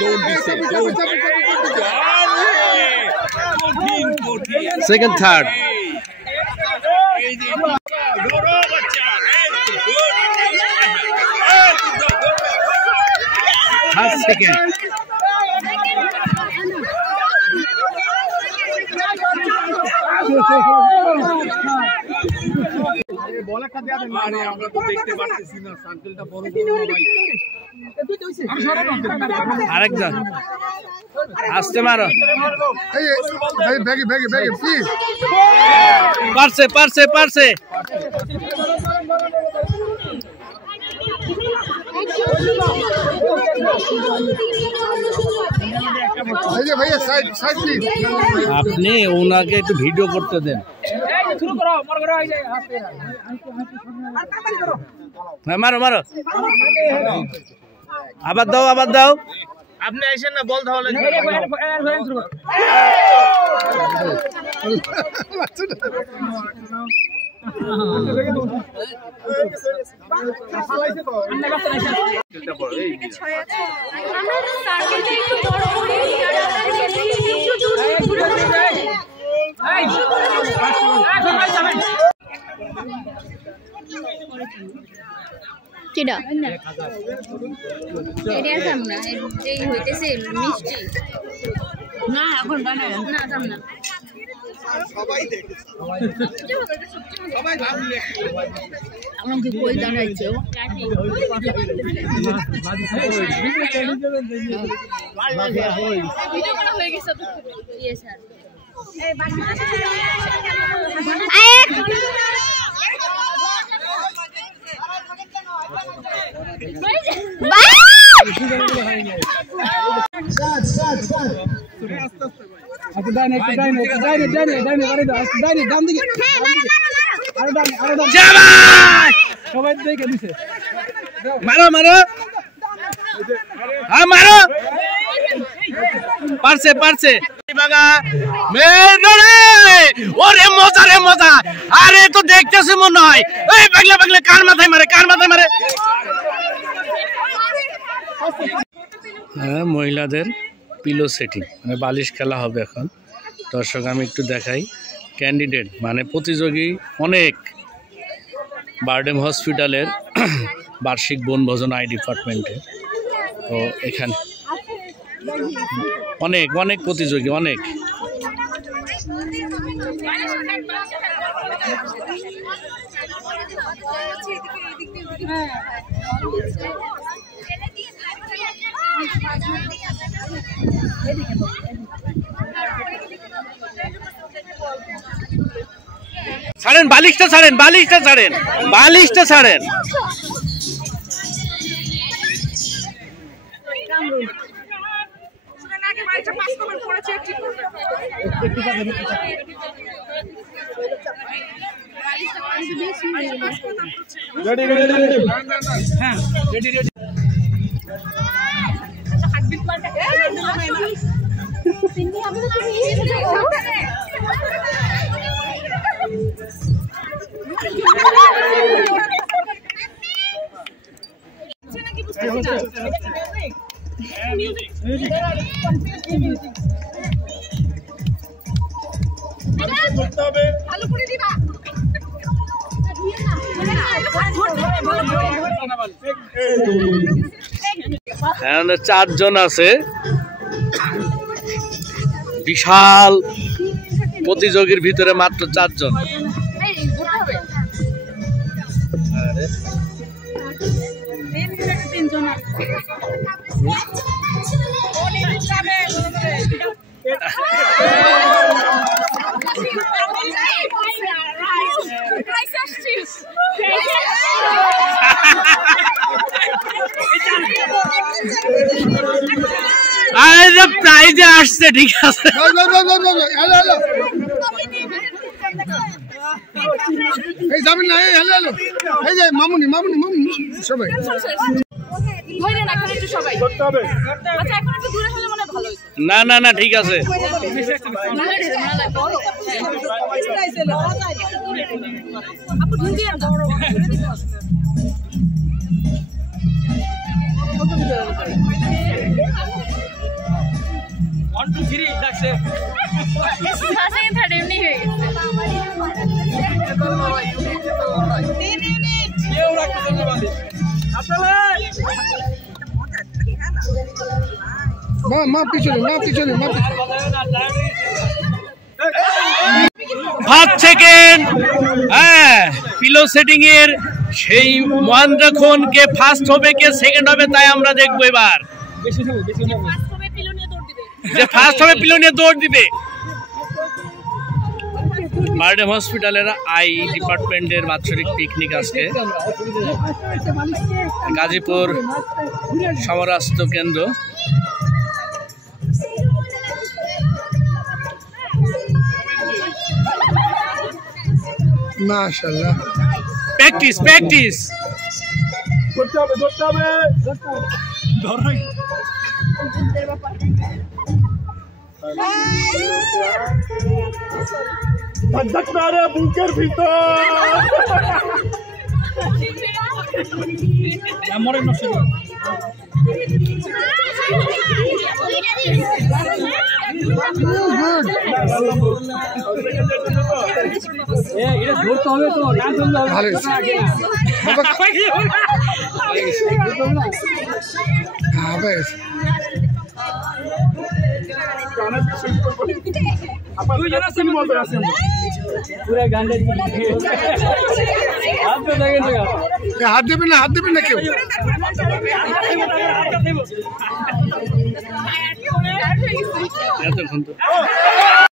দৌড় দিছে second third first second আমরা তো দেখতে পাচ্ছি না সার্কেলটা বড় আরেকজন আসতে মারো পারছে আপনি ওনাকে একটু ভিডিও করতে দেন মারো আবার দাও আপনি আইসেন না বল তাহলে কিডা এরিয়া সামনে এই হইতেছে মিষ্টি না এখন বানায় না সামনে সবাই দেখে সবাই ভাবলে আমরা কি কই দাঁড়াইছো ভিডিও করা হয়ে গেছে তো ইয়ে স্যার এই বাকি মারো পারছে ওরে মজা আরে তো দেখতেছি মনে হয় এই পাগলা কার মাথায় মারে হ্যাঁ মহিলাদের পিলো সেটিং মানে বালিশ খেলা হবে এখন দর্শক আমি একটু দেখাই ক্যান্ডিডেট মানে প্রতিযোগী অনেক বারডেম হসপিটালের বার্ষিক বনভোজন আই ডিপার্টমেন্টে তো এখানে অনেক প্রতিযোগী অনেক ছাড়েন বালিশটা ছাড়েন চারজন আছে বিশাল প্রতিযোগীর ভিতরে মাত্র 4 জন প্রাইজে আসছে ঠিক আছে মামুনি সবাই না ঠিক আছে 1 2 3 দেখছে শাসন থার্ড এমনি হয়ে গেছে কেউ রাখতে না বালি আপনারা মা পিছনে 5 সেকেন্ড। হ্যাঁ, পিলো সেটিং এর সেই মহেন্দ্র খন কে ফার্স্ট হবে কে সেকেন্ড হবে তাই আমরা দেখবো এবার। বেশি না যে ফার্স্ট হবে পিলো নিয়ে দৌড় দিবে। বারডেম হসপিটালের আই ডিপার্টমেন্টের বাৎসরিক পিকনিক আজকে গাজীপুর সমরাস্ত কেন্দ্র। মাশাআল্লাহ প্র্যাকটিস ধরতে হবে ধরই ধক মারে বুকের ভিতর আমরে নষ্ট এটা ধরতে হবে তো না ধরলে হবে ভালো হয়েছে। হ্যাঁ বেশ হাত দেবেন না কেউ এতক্ষণ তো